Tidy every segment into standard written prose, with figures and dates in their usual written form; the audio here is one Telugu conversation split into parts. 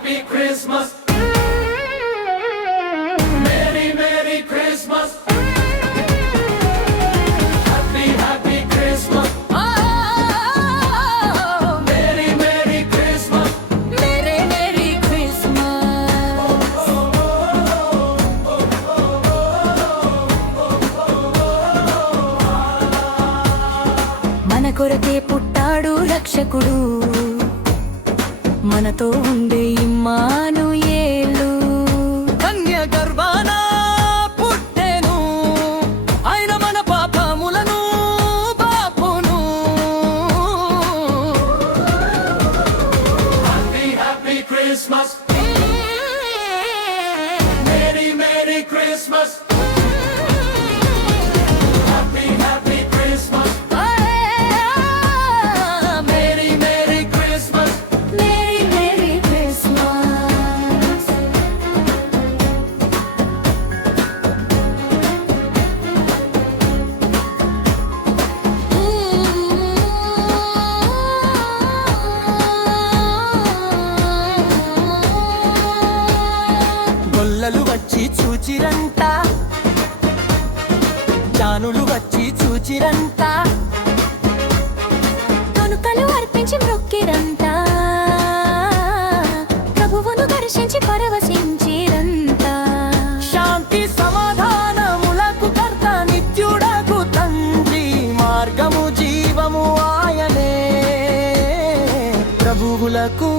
happy Christmas. Merry Merry Christmas. Happy Happy Christmas. Oh, Merry Merry Christmas. Merry Merry Christmas. మన కొరకే పుట్టాడు రక్షకుడు, మనతో ఉండే ఇమ్మానుయేలు. కన్య గర్భాన పుట్టెను, ఆయన మన పాపములను బాపును. Happy Happy Christmas. Merry Merry Christmas. Happy Happy Christmas. Merry Merry Christmas. Merry Merry Christmas. గొల్లలు వచ్చి చూచిరంట, జానులు వచ్చి చూచిరంట, కనుకలు అర్పించి మ్రొక్కిరంట, ప్రభువును దర్శించి పరవశించిరంట. శాంతి సమాధానములకు కర్త నిత్యుడగు తండ్రి, మార్గము జీవము ఆయనే, ప్రభువులకు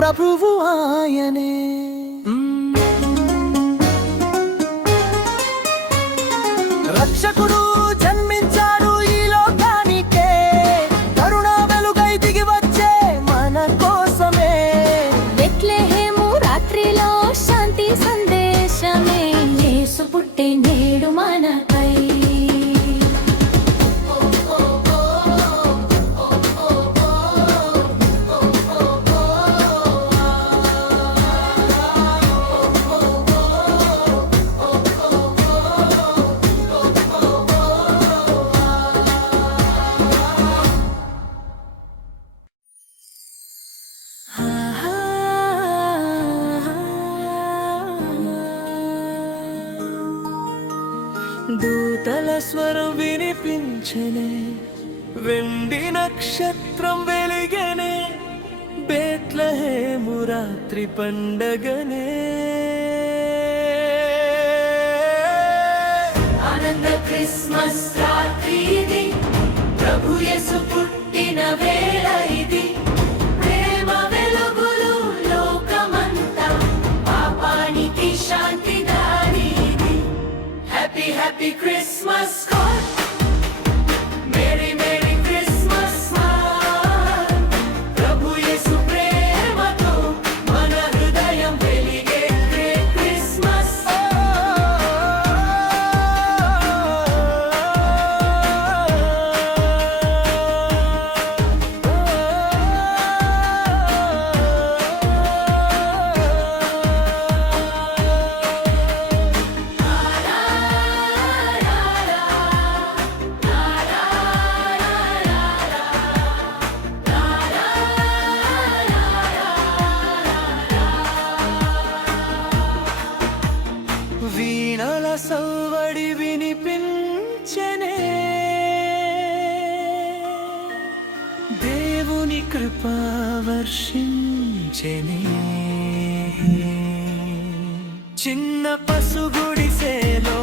ప్రభువు ఆయనే. రక్షకుడు జన్మించాడు ఈ లోకానికే, కరుణ వెలుగై దిగి వచ్చే మన కోసమే. బెత్లెహేము రాత్రిలో శాంతి సందేశమే, యేసు పుట్టే నేడు మనకై. దూతల స్వరం వినిపించనే, వెండి నక్షత్రం వెలిగనే, బెత్లెహేము రాత్రి పండగనే. ఆనంద క్రిస్మస్ రాత్రి ఇది, ప్రభు యేసు పుట్టిన వేళ ఇది. ప్రేమ వెలుగులు లోకమంతా, పాపానికి శాంతి దారి ఇది. Happy happy Christmas God. Merry merry Christmas ప్రభు యేసు ప్రేమతో మన హృదయం వెలిగే క్రిస్మస్. వీణల సవ్వడి వినిపించనే, దేవుని కృపా వర్షించెనే. చిన్న పసుగుడిసెలో